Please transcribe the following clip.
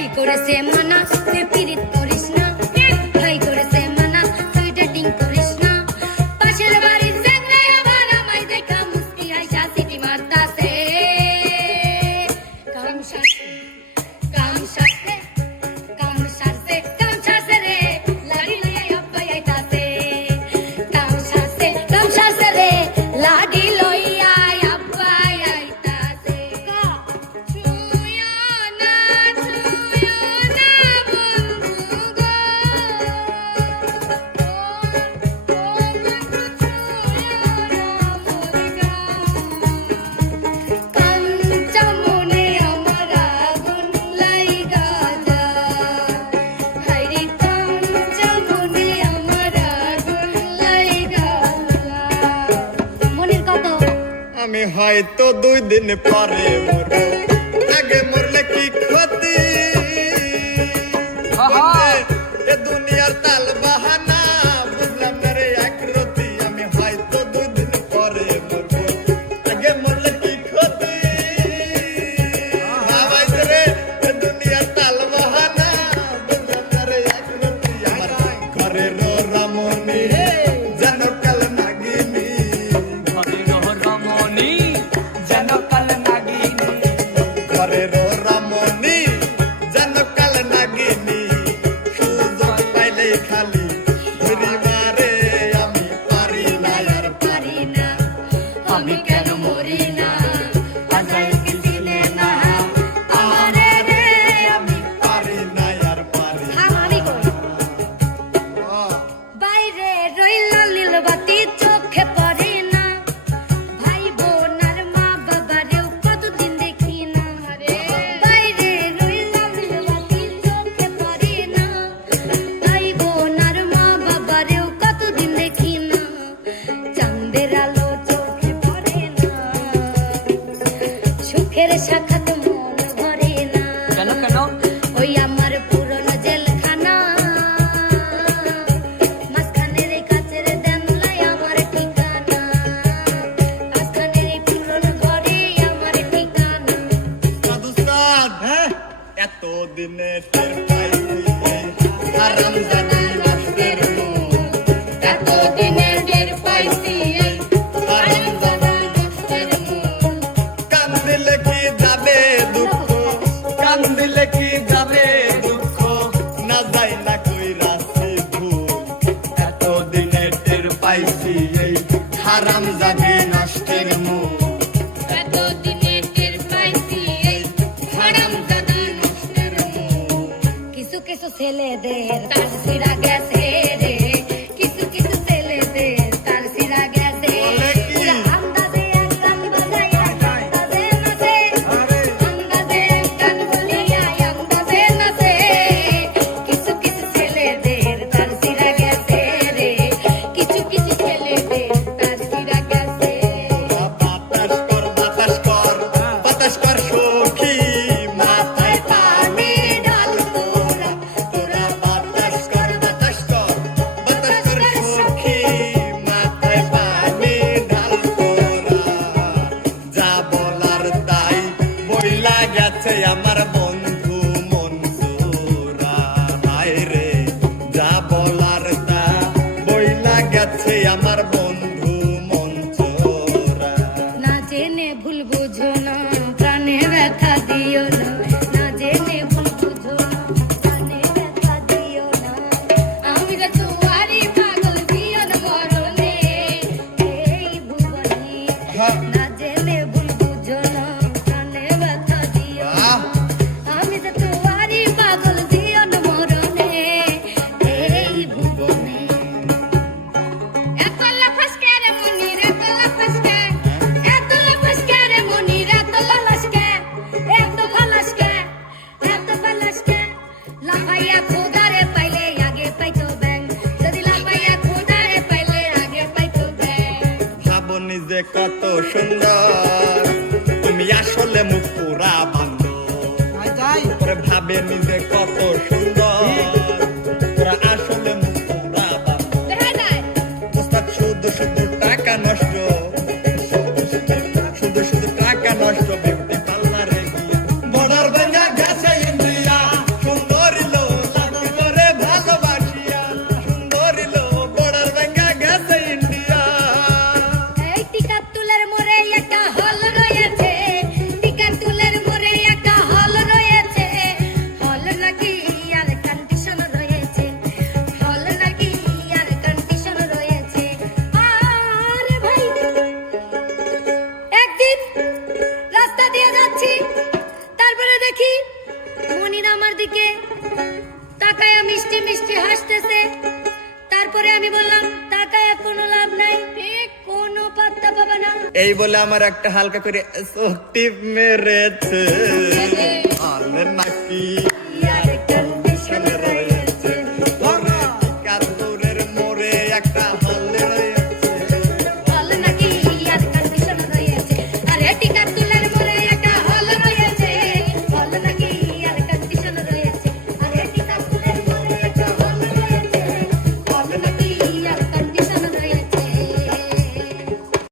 ভাই করেছে মানা তুই পিরিত করিস না, ভাই করেছে মানা তুই ডেটিং করিস না। পাশের বাড়ির চ্যাংড়া আবার আমায় দেখা মুস্কি হাইসা সিটি মারতাছে। কাম সারছে কাম সারছে কাম সারছে কাম সারছে রে লাড়ি লইয়া আব্বাই আইতাছে। কাম সারছে রে লাড়ি লইয়া আব্বাই আইতাছে। ছুঁয়ো না বন্ধু গো, কাঞ্চা মনে আমার আগুন লাইগা যায়, হায়রে কাঞ্চা মনে আমার আগুন লাইগা যায়। মনের কত আমি হয়তো 2 দিন পরে মরবো, আগে মরলে কি ক্ষতি? এ দুনিয়ার তাল বাহানা বুঝলাম না রে একরতি। আমি হয়তো 2 দিন পরে মরবো, আগে মরলে কি ক্ষতি? ভাবাইছে রে এ দুনিয়ার তাল বাহানা বুঝলাম না রে একরতি। আমার ঘরের রমণী যেন কাল নাগিনী, ঘরের রমণী যেন কাল নাগিনী। সুযোগ পাইলে খালি ধরি মারে, আমি পারি না আর পারি না, আমি কেন মরি না, আজকে চিনে না আমারে রে, আমি পারি না আর পারি না। আমি কই বাইরে রইল নীলবাতি চোখে পড়ে না, ভাই বোন আর মা বাবারেও কতদিন দেখি না। বাইরে রইল নীলবাতি চোখে পড়ে না, ভাই বোন আর মা বাবারেও কতদিন দেখি না। চাঁদের আলো চোখে পড়ে না, সুখের সাক্ষাৎ মন ভরে না। ওই আমার পুরনো জেলখানা, মাঝখানের এই কাচের জানলায় আমার ঠিকানা, মাঝখানের এই পুরনো ঘরে আমার ঠিকানা। সাধুস্তাদ এতদিনে টের পাইছি হারামজাদি নষ্টের মুখ। এতদিনের টের পাইছি এই হারামজাদা নষ্টের মুখ। কান্দিলে কি যাবে দুঃখ, কান্দিলে কি যাবে দুঃখ, না যাই না কই রাশি ভুল। এতদিনে টের পাইছি এই হারামজাদি নষ্টের মুখ। এতদিনের টের পাইছি এই হারামজাদা নষ্টের মুখ। কিছু কিছু ছেলেদের তার সিরা গেছে রে, কিছু কিছু ছেলেদের তার সিরা গেছে। বলে কি? ওরা আন্দাজে এক গান বাজাইয়া আন্দাজে নাচে, আন্দাজে এক গান বলিয়া আন্দাজে নাচে। কিছু কিছু ছেলেদের তার সিরা গেছে রে, কিছু কিছু ছেলেদের তার সিরা গেছে। বাতাস কর বাতাস কর বাতাস কর সখী, মাথায় পানি ডাল তোরা তোরা বাতাস কর বাতাস কর বাতাস কর সখী, মাথায় পানি ঢাল তোরা। যা বলার তাই বইলা গেছে আমার বন্ধু মনসুরা। হায় রে যা বলার তা বইলা গেছে আমার বন্ধু মনসুরা। না জেনে ভুল বুঝো না, প্রাণে ব্যথা দিও না, না জেনে ভুল বুঝো না, প্রাণে ব্যথা দিও না। আমি যে তোমারই পাগল জীবন মরণে এই ভুবনে, না জেনে ভুল বুঝো না, প্রাণে ব্যথা দিও না। আহ! আমি যে তোমারই পাগল জীবন মরণে এই ভুবনে। এত লাফাসকে রে মনির, এত লাফাসকে, এত লাফাসকে রে মনির, এত লালাসকে, এত ফালাসকে, এত ফালাসকে। লাফাইয়া খোদারে পাইলে আগে পাইতো ব্যাং, যদি লাফাইয়া খোদারে পাইলে আগে পাইতো ব্যাং। ভাবো নিজে কত সুন্দর, তুমি আসলে মুখ পুরা বান্ধব। ওরে ভাবে নিজে কত সুন্দর, তোরা আসলে মুখ পুরা বান্ধব। বেড়াই নাই ওস্তাদ শুধু শুধু টাকা নষ্ট, শুধু শুধু টাকা নষ্ট। বিউটি পার্লারে গিয়া বর্ডার ভেঙে গেছে ইন্ডিয়া, আমার দিকে তাকায়া মিষ্টি মিষ্টি হাসতেছে। তারপরে আমি বললাম তাকায়া কোনো লাভ নাই, ঠিক কোনো পাত্তা পাবা না। এই বলে আমার একটা হালকা করে চোখ টিপ মেরেছে। আরে নাকি ইয়া